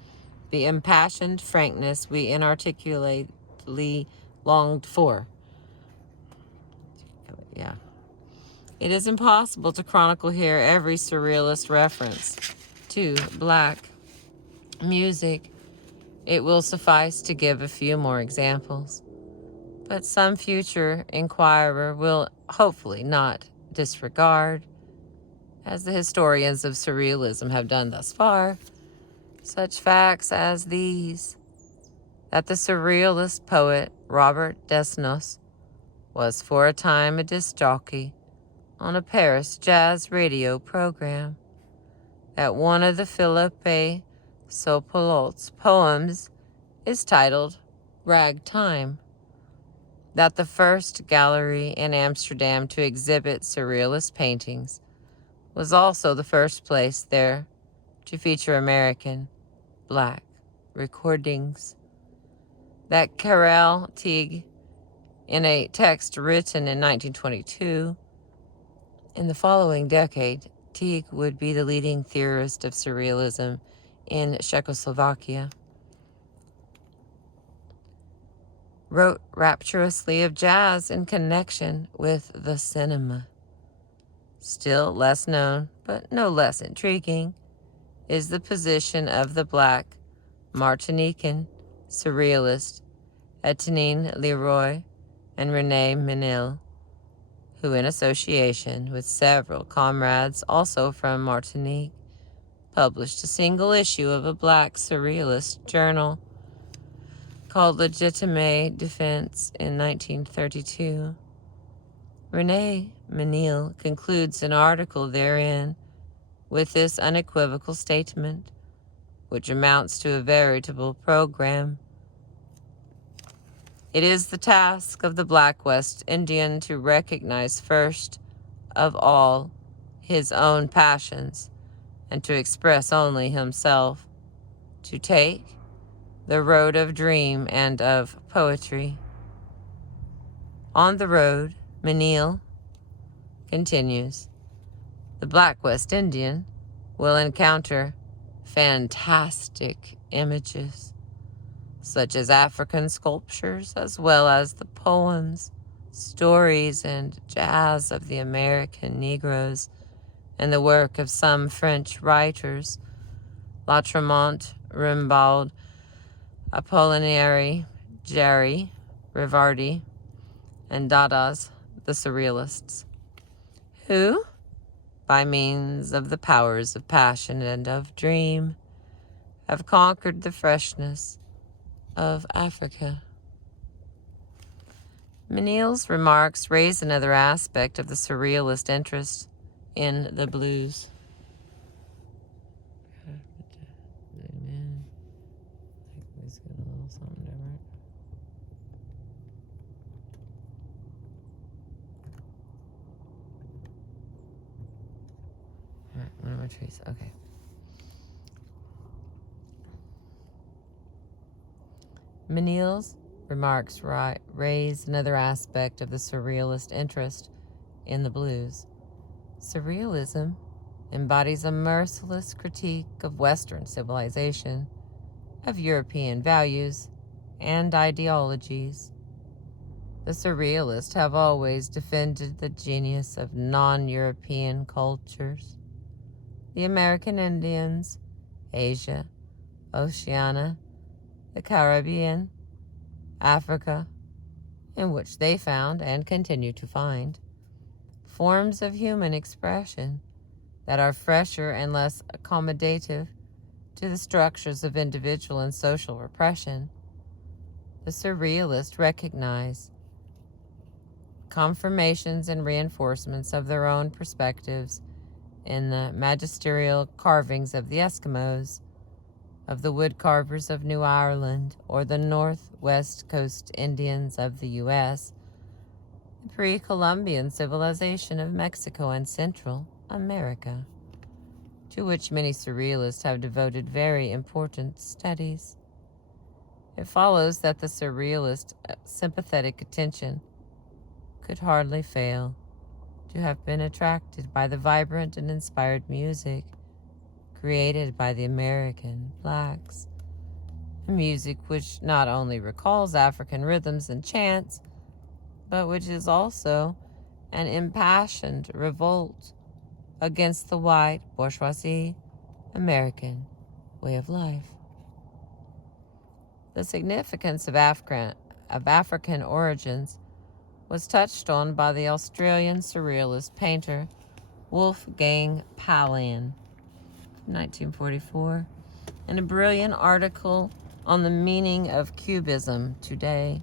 the impassioned frankness we inarticulately longed for. Yeah. It is impossible to chronicle here every Surrealist reference to black music. It will suffice to give a few more examples. But some future inquirer will hopefully not disregard, as the historians of Surrealism have done thus far, such facts as these: that the Surrealist poet Robert Desnos was for a time a disc jockey on a Paris jazz radio program, that one of the Philippe Soupolot's poems is titled Ragtime, that the first gallery in Amsterdam to exhibit Surrealist paintings was also the first place there to feature American black recordings, that Karel Teague, in a text written in 1922, in the following decade, Teague would be the leading theorist of Surrealism in Czechoslovakia, wrote rapturously of jazz in connection with the cinema. Still less known, but no less intriguing, is the position of the black Martinican surrealist Etienne Leroy and René Menil, who, in association with several comrades also from Martinique, published a single issue of a black surrealist journal called Legitime Defense in 1932. René Menil concludes an article therein with this unequivocal statement, which amounts to a veritable program. It is the task of the Black West Indian to recognize first of all his own passions and to express only himself, to take the road of dream and of poetry. On the road, Menil continues, the Black West Indian will encounter fantastic images, such as African sculptures, as well as the poems, stories, and jazz of the American Negroes, and the work of some French writers, Latremont, Rimbaud, Apollinaire, Jarry, Rivardi, and Dada's, the Surrealists, who, by means of the powers of passion and of dream, have conquered the freshness of Africa. Menil's remarks raise another aspect of the surrealist interest in the blues. One more trees. Okay. Menil's remarks raise another aspect of the surrealist interest in the blues. Surrealism embodies a merciless critique of Western civilization, of European values and ideologies. The surrealists have always defended the genius of non-European cultures. The American Indians, Asia, Oceania, the Caribbean, Africa, in which they found and continue to find forms of human expression that are fresher and less accommodative to the structures of individual and social repression. The surrealists recognize confirmations and reinforcements of their own perspectives in the magisterial carvings of the Eskimos, of the wood carvers of New Ireland, or the Northwest Coast Indians of the U.S., the pre-Columbian civilization of Mexico and Central America, to which many surrealists have devoted very important studies. It follows that the surrealist sympathetic attention could hardly fail to have been attracted by the vibrant and inspired music created by the American blacks, a music which not only recalls African rhythms and chants, but which is also an impassioned revolt against the white bourgeoisie American way of life. The significance of African origins was touched on by the Australian surrealist painter Wolfgang Paulin, 1944, in a brilliant article on the meaning of Cubism today,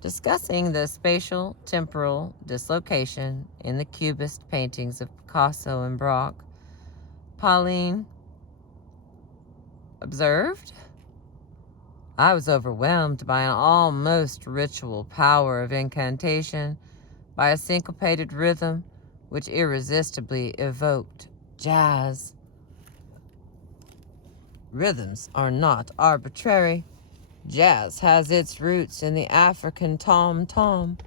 discussing the spatial temporal dislocation in the Cubist paintings of Picasso and Braque. Paulin observed, I was overwhelmed by an almost ritual power of incantation, by a syncopated rhythm which irresistibly evoked jazz. Rhythms are not arbitrary. Jazz has its roots in the African tom-tom,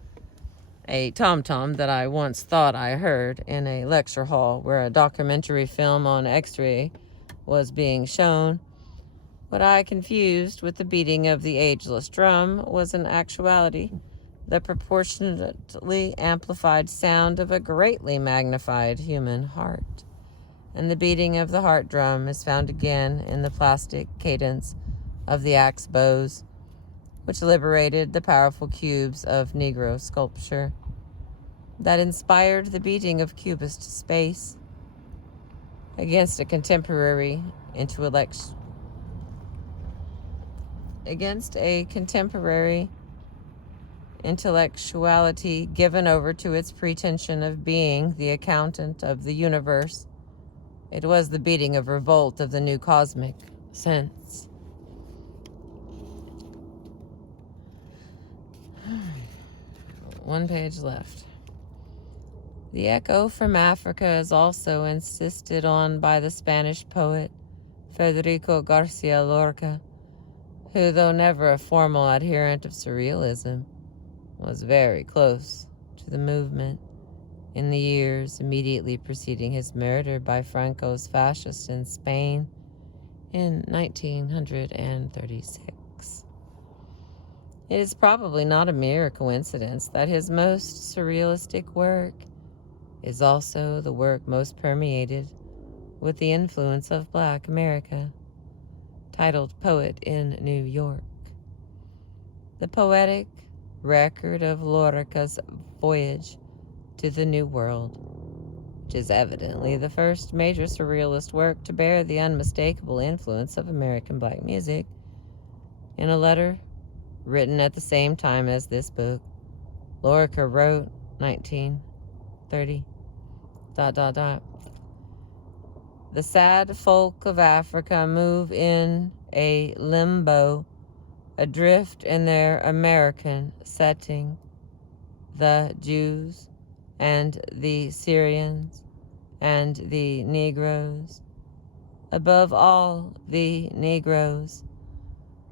a tom-tom that I once thought I heard in a lecture hall where a documentary film on X-ray was being shown. What I confused with the beating of the ageless drum was in actuality the proportionately amplified sound of a greatly magnified human heart. And the beating of the heart drum is found again in the plastic cadence of the axe bows, which liberated the powerful cubes of Negro sculpture. that inspired the beating of cubist space against a contemporary intellectuality given over to its pretension of being the accountant of the universe. It was the beating of revolt of the new cosmic sense. One page left. The echo from Africa is also insisted on by the Spanish poet Federico Garcia Lorca, who, though never a formal adherent of surrealism, was very close to the movement in the years immediately preceding his murder by Franco's fascists in Spain in 1936. It is probably not a mere coincidence that his most surrealistic work is also the work most permeated with the influence of Black America, titled Poet in New York. The poetic record of Lorca's voyage to the New World, which is evidently the first major surrealist work to bear the unmistakable influence of American Black music. In a letter written at the same time as this book, Lorca wrote, 1930, ... The sad folk of Africa move in a limbo, adrift in their American setting. The Jews and the Syrians and the Negroes, above all the Negroes,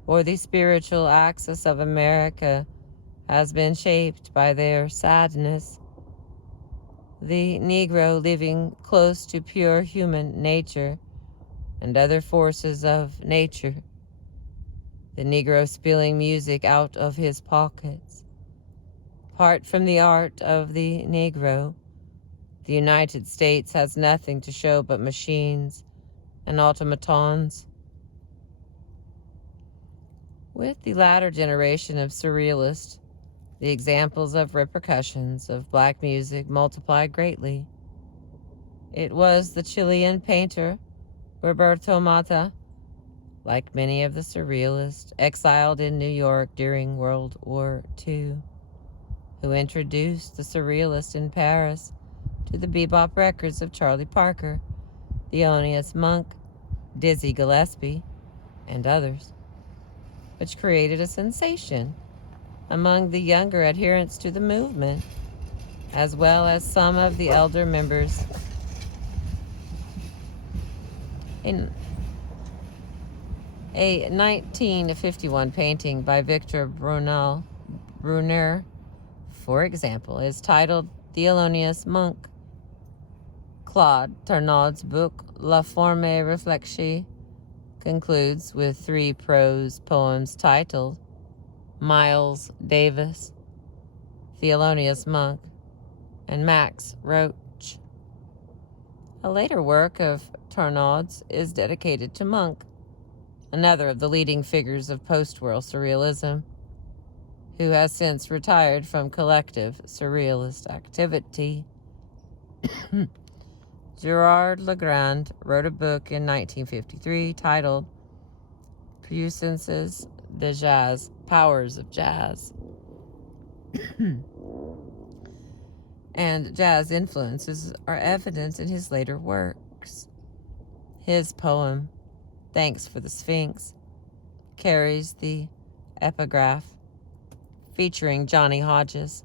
or the spiritual axis of America has been shaped by their sadness. The Negro living close to pure human nature and other forces of nature. The Negro spilling music out of his pockets. Apart from the art of the Negro, the United States has nothing to show but machines and automatons. With the latter generation of surrealists, the examples of repercussions of Black music multiplied greatly. It was the Chilean painter Roberto Mata, like many of the surrealists, exiled in New York during World War II, who introduced the surrealist in Paris to the bebop records of Charlie Parker, Thelonious Monk, Dizzy Gillespie, and others, which created a sensation among the younger adherents to the movement, as well as some of the elder members. In a 1951 painting by Victor Brunner, for example, is titled Thelonious Monk. Claude Tarnaud's book La Forme Réfléchie concludes with 3 prose poems titled Miles Davis, Thelonious Monk, and Max Roach. A later work of Tarnaud's is dedicated to Monk, another of the leading figures of post-war surrealism, who has since retired from collective surrealist activity. Gerard Legrand wrote a book in 1953 titled Puissances de Jazz, Powers of Jazz, and jazz influences are evident in his later works. His poem, Thanks for the Sphinx, carries the epigraph featuring Johnny Hodges.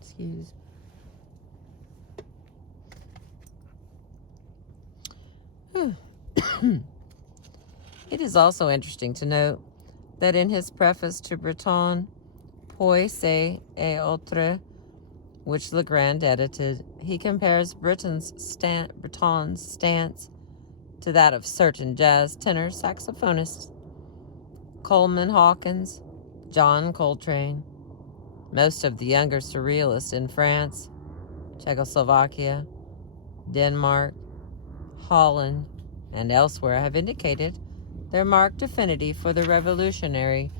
Excuse. It is also interesting to note that in his preface to Breton, Poetic et Autres, which Legrand edited, he compares Breton's stance to that of certain jazz tenor saxophonists, Coleman Hawkins, John Coltrane, most of the younger surrealists in France, Czechoslovakia, Denmark, Holland, and elsewhere have indicated their marked affinity for the revolutionary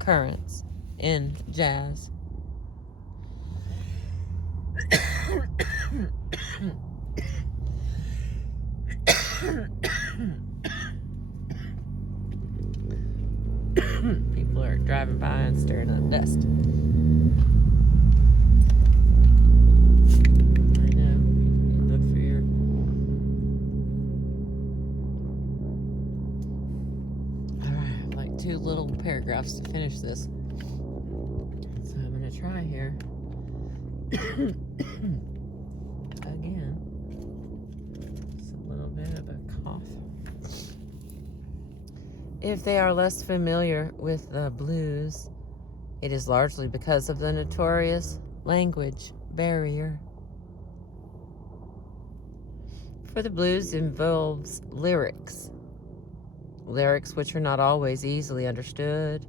currents in jazz. People are driving by and staring at the dust. I know. You look for your... Alright, like 2 little paragraphs to finish this. So I'm going to try here. Again. Just a little bit of a cough. If they are less familiar with the blues, it is largely because of the notorious language barrier. For the blues involves lyrics which are not always easily understood,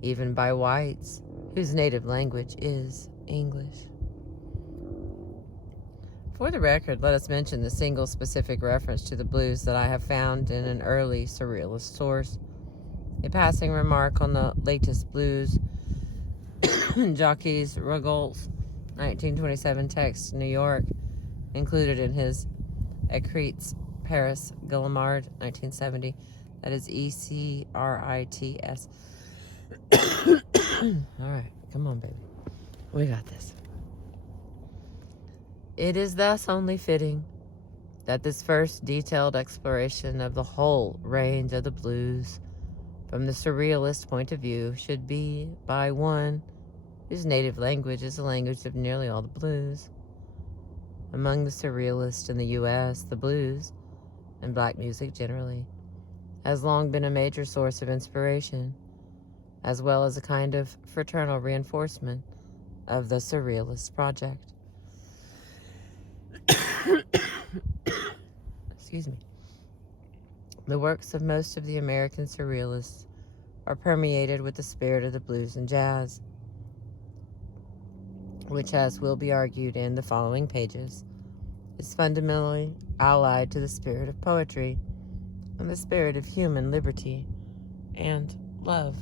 even by whites whose native language is English. For the record, let us mention the single specific reference to the blues that I have found in an early surrealist source. A passing remark on the latest blues Jacques Rougault's 1927 text, New York, included in his Écrits Paris Guillemard, 1970. That is ECRITS. All right, come on, baby. We got this. It is thus only fitting that this first detailed exploration of the whole range of the blues from the surrealist point of view should be by one whose native language is the language of nearly all the blues. Among the surrealists in the U.S., the blues, and black music generally, has long been a major source of inspiration, as well as a kind of fraternal reinforcement of the surrealist project. Excuse me. The works of most of the American surrealists are permeated with the spirit of the blues and jazz, which, as will be argued in the following pages, is fundamentally allied to the spirit of poetry and the spirit of human liberty and love.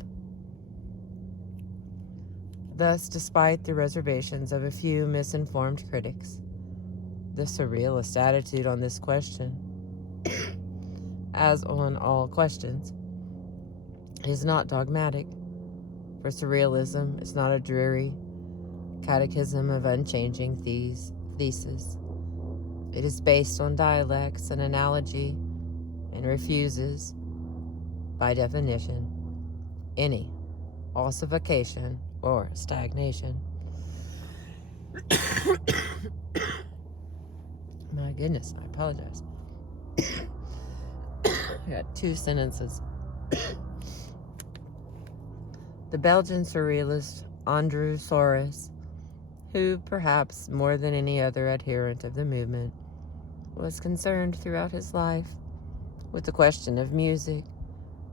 Thus, despite the reservations of a few misinformed critics, the surrealist attitude on this question, as on all questions, is not dogmatic, for surrealism is not a dreary catechism of unchanging theses. It is based on dialects and analogy and refuses, by definition, any ossification or stagnation. My goodness, I apologize. I got 2 sentences. The Belgian surrealist Andrew Soros, who, perhaps more than any other adherent of the movement, was concerned throughout his life with the question of music,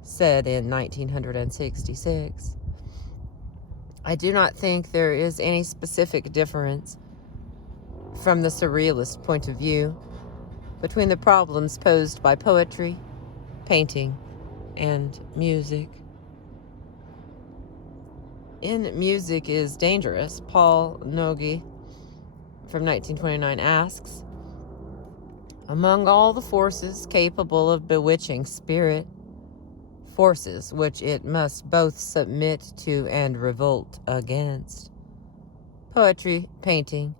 said in 1966, "I do not think there is any specific difference from the surrealist point of view between the problems posed by poetry, painting, and music. In Music is Dangerous, Paul Nogi from 1929 asks, among all the forces capable of bewitching spirit, forces which it must both submit to and revolt against, poetry, painting,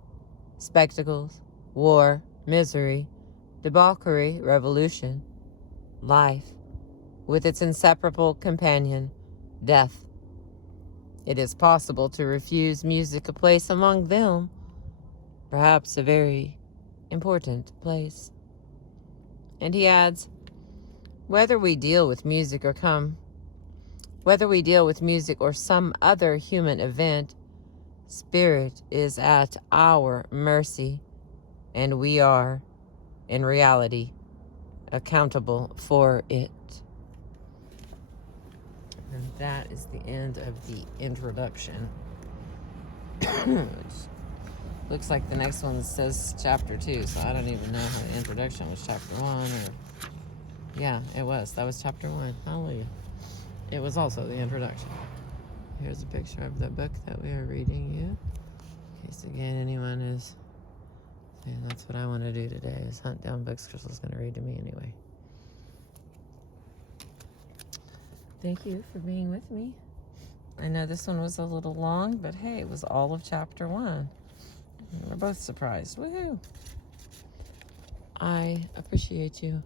spectacles, war, misery, debauchery, revolution, life, with its inseparable companion, death. It is possible to refuse music a place among them, perhaps a very important place." And he adds, whether we deal with music or some other human event, spirit is at our mercy, and we are, in reality, accountable for it. And that is the end of the introduction. Which looks like the next one says chapter 2, so I don't even know how the introduction was chapter 1 or... Yeah, it was. That was chapter 1. Hallelujah. It was also the introduction. Here's a picture of the book that we are reading you. In case, again, anyone is saying that's what I want to do today, is hunt down books Crystal's going to read to me anyway. Thank you for being with me. I know this one was a little long, but hey, it was all of chapter 1. We're both surprised. Woohoo! I appreciate you.